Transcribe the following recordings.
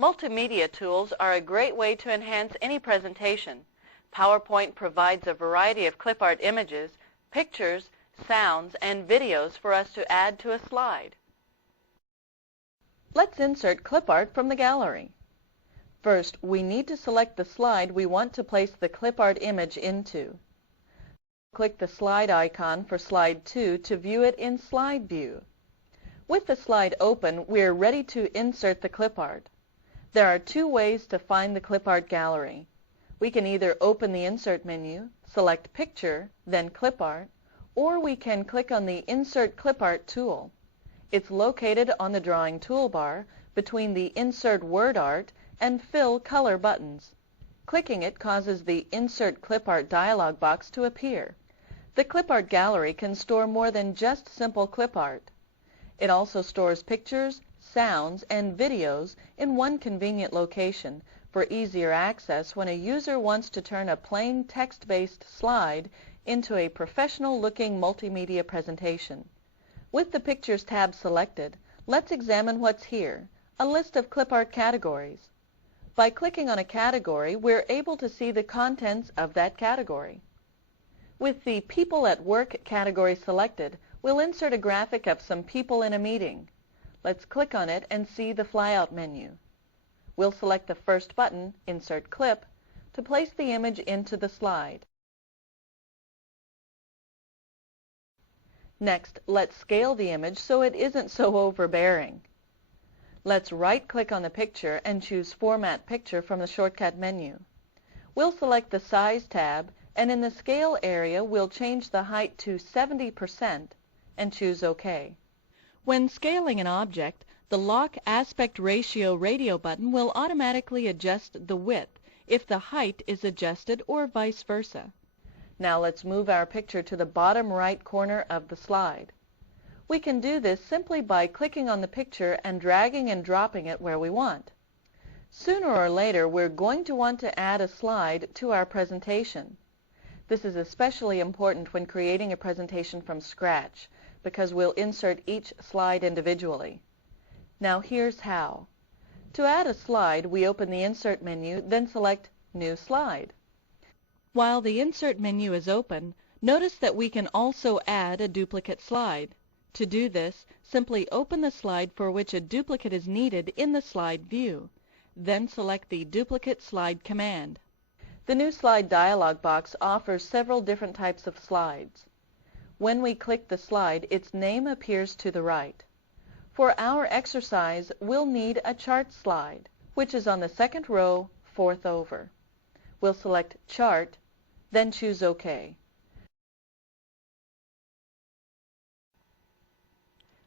Multimedia tools are a great way to enhance any presentation. PowerPoint provides a variety of clip art images, pictures, sounds, and videos for us to add to a slide. Let's insert clip art from the gallery. First, we need to select the slide we want to place the clip art image into. Click the slide icon for slide 2 to view it in slide view. With the slide open, we are ready to insert the clip art. There are two ways to find the clip art gallery. We can either open the Insert menu, select Picture, then Clip Art, or we can click on the Insert Clip Art tool. It's located on the drawing toolbar between the Insert Word Art and Fill Color buttons. Clicking it causes the Insert Clip Art dialog box to appear. The clip art gallery can store more than just simple clip art. It also stores pictures, sounds, and videos in one convenient location for easier access when a user wants to turn a plain text-based slide into a professional-looking multimedia presentation. With the Pictures tab selected, let's examine what's here, a list of clip art categories. By clicking on a category, we're able to see the contents of that category. With the People at Work category selected, we'll insert a graphic of some people in a meeting. Let's click on it and see the flyout menu. We'll select the first button, Insert Clip, to place the image into the slide. Next, let's scale the image so it isn't so overbearing. Let's right-click on the picture and choose Format Picture from the shortcut menu. We'll select the Size tab, and in the Scale area, we'll change the height to 70% and choose OK. When scaling an object, the Lock Aspect Ratio radio button will automatically adjust the width if the height is adjusted or vice versa. Now let's move our picture to the bottom right corner of the slide. We can do this simply by clicking on the picture and dragging and dropping it where we want. Sooner or later, we're going to want to add a slide to our presentation. This is especially important when creating a presentation from scratch, because we'll insert each slide individually. Now here's how. To add a slide, we open the Insert menu, then select New Slide. While the Insert menu is open, notice that we can also add a duplicate slide. To do this, simply open the slide for which a duplicate is needed in the slide view. Then select the Duplicate Slide command. The New Slide dialog box offers several different types of slides. When we click the slide, its name appears to the right. For our exercise, we'll need a chart slide, which is on the second row, fourth over. We'll select Chart, then choose OK.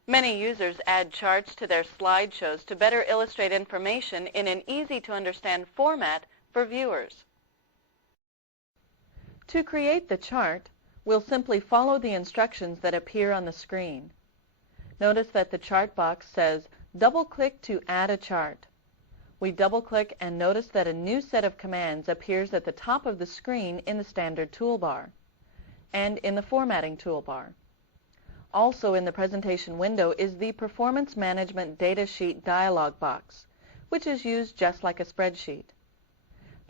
Many users add charts to their slideshows to better illustrate information in an easy-to-understand format for viewers. To create the chart, we'll simply follow the instructions that appear on the screen. Notice that the chart box says, double-click to add a chart. We double-click and notice that a new set of commands appears at the top of the screen in the Standard toolbar and in the Formatting toolbar. Also in the presentation window is the Performance Management Data Sheet dialog box, which is used just like a spreadsheet.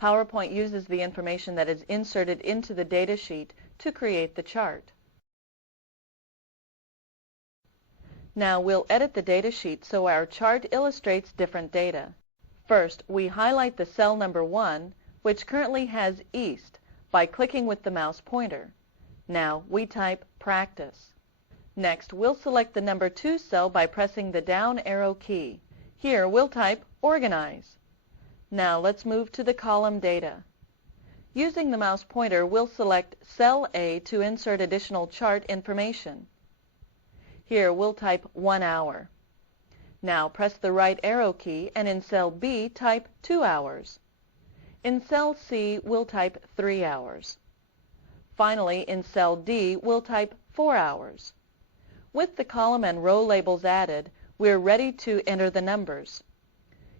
PowerPoint uses the information that is inserted into the data sheet to create the chart. Now we'll edit the data sheet so our chart illustrates different data. First, we highlight the cell number 1, which currently has East, by clicking with the mouse pointer. Now we type Practice. Next, we'll select the number 2 cell by pressing the down arrow key. Here we'll type Organize. Now let's move to the column Data. Using the mouse pointer, we'll select Cell A to insert additional chart information. Here we'll type 1 hour. Now press the right arrow key and in cell B type 2 hours. In cell C we'll type 3 hours. Finally, in cell D we'll type 4 hours. With the column and row labels added, we're ready to enter the numbers.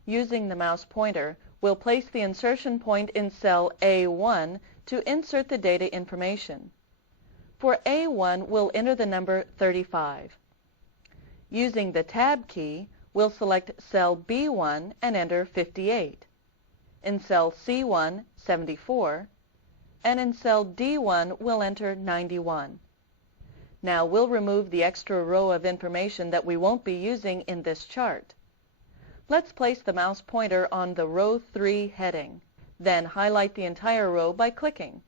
Using the mouse pointer, we'll place the insertion point in cell A1 to insert the data information. For A1, we'll enter the number 35. Using the Tab key, we'll select cell B1 and enter 58. In cell C1, 74, and in cell D1, we'll enter 91. Now we'll remove the extra row of information that we won't be using in this chart. Let's place the mouse pointer on the row 3 heading. Then highlight the entire row by clicking.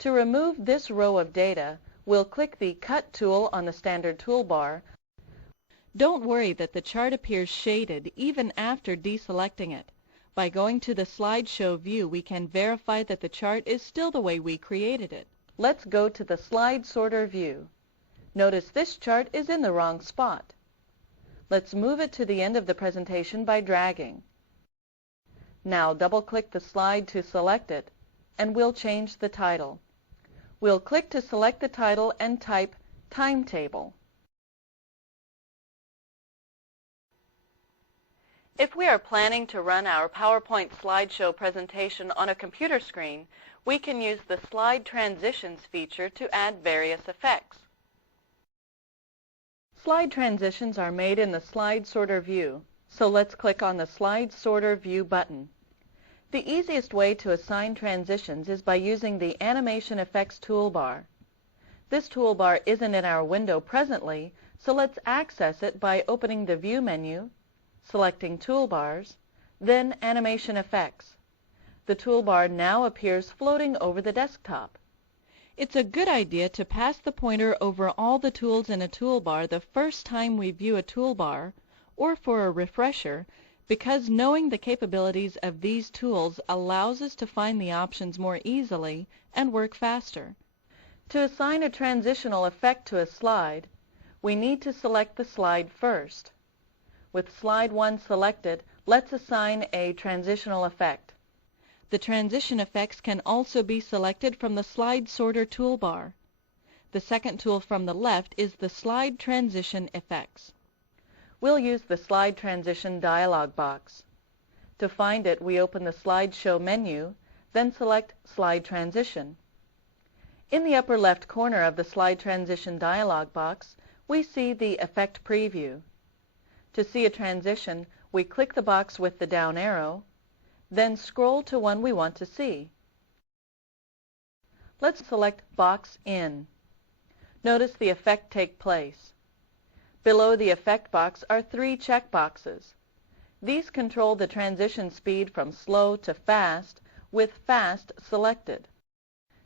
To remove this row of data, we'll click the Cut tool on the standard toolbar. Don't worry that the chart appears shaded even after deselecting it. By going to the slideshow view, we can verify that the chart is still the way we created it. Let's go to the slide sorter view. Notice this chart is in the wrong spot. Let's move it to the end of the presentation by dragging. Now double-click the slide to select it, and we'll change the title. We'll click to select the title and type Timetable. If we are planning to run our PowerPoint slideshow presentation on a computer screen, we can use the Slide Transitions feature to add various effects. Slide transitions are made in the Slide Sorter view, so let's click on the Slide Sorter View button. The easiest way to assign transitions is by using the Animation Effects toolbar. This toolbar isn't in our window presently, so let's access it by opening the View menu, selecting Toolbars, then Animation Effects. The toolbar now appears floating over the desktop. It's a good idea to pass the pointer over all the tools in a toolbar the first time we view a toolbar, or for a refresher, because knowing the capabilities of these tools allows us to find the options more easily and work faster. To assign a transitional effect to a slide, we need to select the slide first. With Slide 1 selected, let's assign a transitional effect. The transition effects can also be selected from the Slide Sorter toolbar. The second tool from the left is the Slide Transition Effects. We'll use the Slide Transition dialog box. To find it, we open the Slideshow menu, then select Slide Transition. In the upper left corner of the Slide Transition dialog box, we see the Effect Preview. To see a transition, we click the box with the down arrow, then scroll to one we want to see. Let's select Box In. Notice the effect take place. Below the effect box are 3 check boxes. These control the transition speed from slow to fast, with fast selected.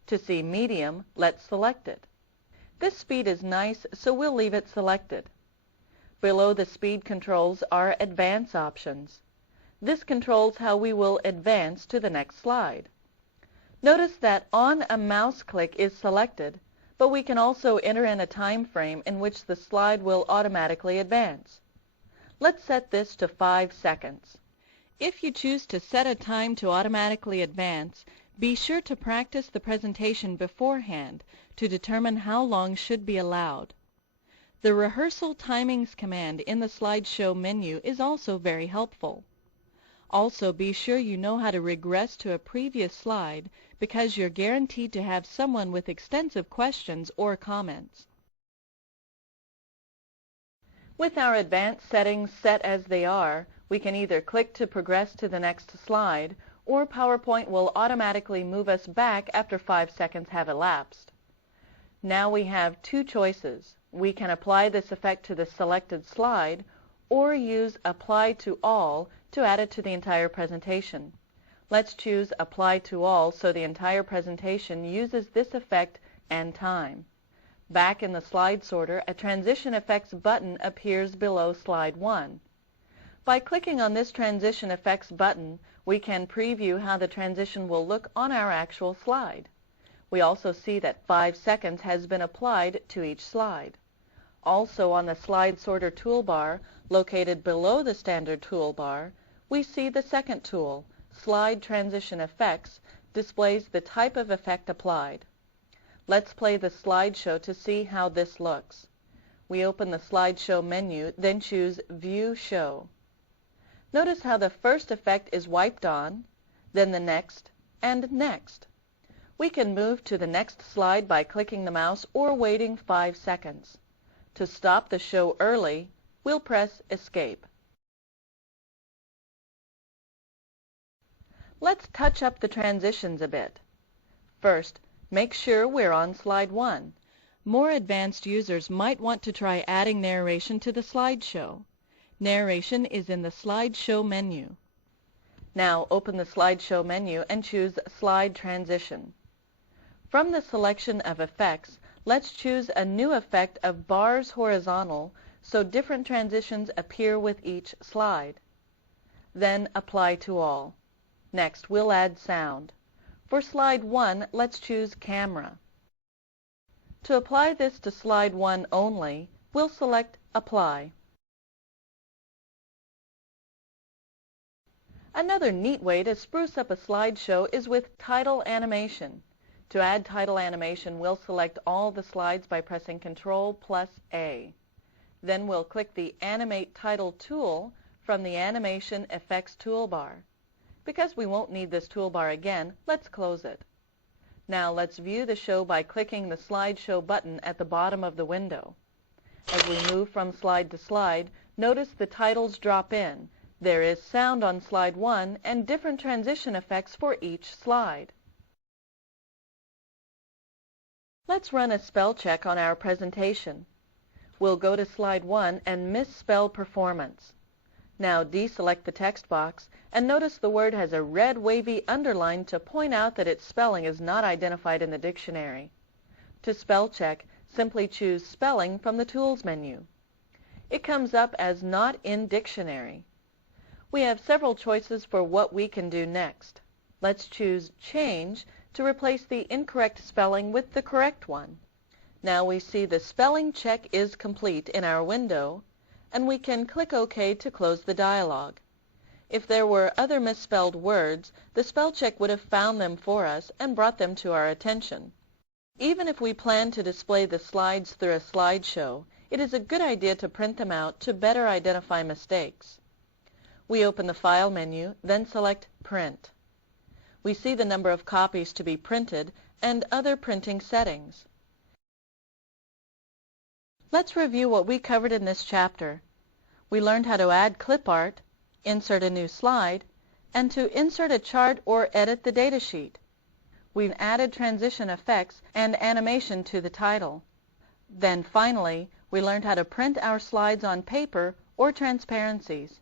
To see medium, let's select it. This speed is nice, so we'll leave it selected. Below the speed controls are Advance options. This controls how we will advance to the next slide. Notice that on a mouse click is selected, but we can also enter in a time frame in which the slide will automatically advance. Let's set this to 5 seconds. If you choose to set a time to automatically advance, be sure to practice the presentation beforehand to determine how long should be allowed. The Rehearsal Timings command in the Slideshow menu is also very helpful. Also, be sure you know how to regress to a previous slide because you're guaranteed to have someone with extensive questions or comments. With our advanced settings set as they are, we can either click to progress to the next slide, or PowerPoint will automatically move us back after 5 seconds have elapsed. Now we have 2 choices. We can apply this effect to the selected slide, or use Apply to All to add it to the entire presentation. Let's choose Apply to All so the entire presentation uses this effect and time. Back in the slide sorter, a Transition Effects button appears below Slide 1. By clicking on this Transition Effects button, we can preview how the transition will look on our actual slide. We also see that 5 seconds has been applied to each slide. Also on the Slide Sorter toolbar, located below the standard toolbar, we see the second tool, Slide Transition Effects, displays the type of effect applied. Let's play the slideshow to see how this looks. We open the Slideshow menu, then choose View Show. Notice how the first effect is wiped on, then the next, and next. We can move to the next slide by clicking the mouse or waiting 5 seconds. To stop the show early, we'll press Escape. Let's touch up the transitions a bit. First, make sure we're on slide 1. More advanced users might want to try adding narration to the slideshow. Narration is in the slideshow menu. Now open the slideshow menu and choose Slide Transition. From the selection of effects, let's choose a new effect of bars horizontal so different transitions appear with each slide. Then apply to all. Next, we'll add sound. For slide 1, let's choose Camera. To apply this to slide 1 only, we'll select Apply. Another neat way to spruce up a slideshow is with title animation. To add title animation, we'll select all the slides by pressing Ctrl+A. Then we'll click the Animate Title tool from the Animation Effects toolbar. Because we won't need this toolbar again, let's close it. Now let's view the show by clicking the Slideshow button at the bottom of the window. As we move from slide to slide, notice the titles drop in. There is sound on slide 1 and different transition effects for each slide. Let's run a spell check on our presentation. We'll go to slide 1 and misspell performance. Now deselect the text box and notice the word has a red wavy underline to point out that its spelling is not identified in the dictionary. To spell check, simply choose Spelling from the Tools menu. It comes up as Not in Dictionary. We have several choices for what we can do next. Let's choose Change to replace the incorrect spelling with the correct one. Now we see the spelling check is complete in our window, and we can click OK to close the dialog. If there were other misspelled words, the spell check would have found them for us and brought them to our attention. Even if we plan to display the slides through a slideshow, it is a good idea to print them out to better identify mistakes. We open the File menu, then select Print. We see the number of copies to be printed and other printing settings. Let's review what we covered in this chapter. We learned how to add clip art, insert a new slide, and to insert a chart or edit the datasheet. We've added transition effects and animation to the title. Then finally, we learned how to print our slides on paper or transparencies.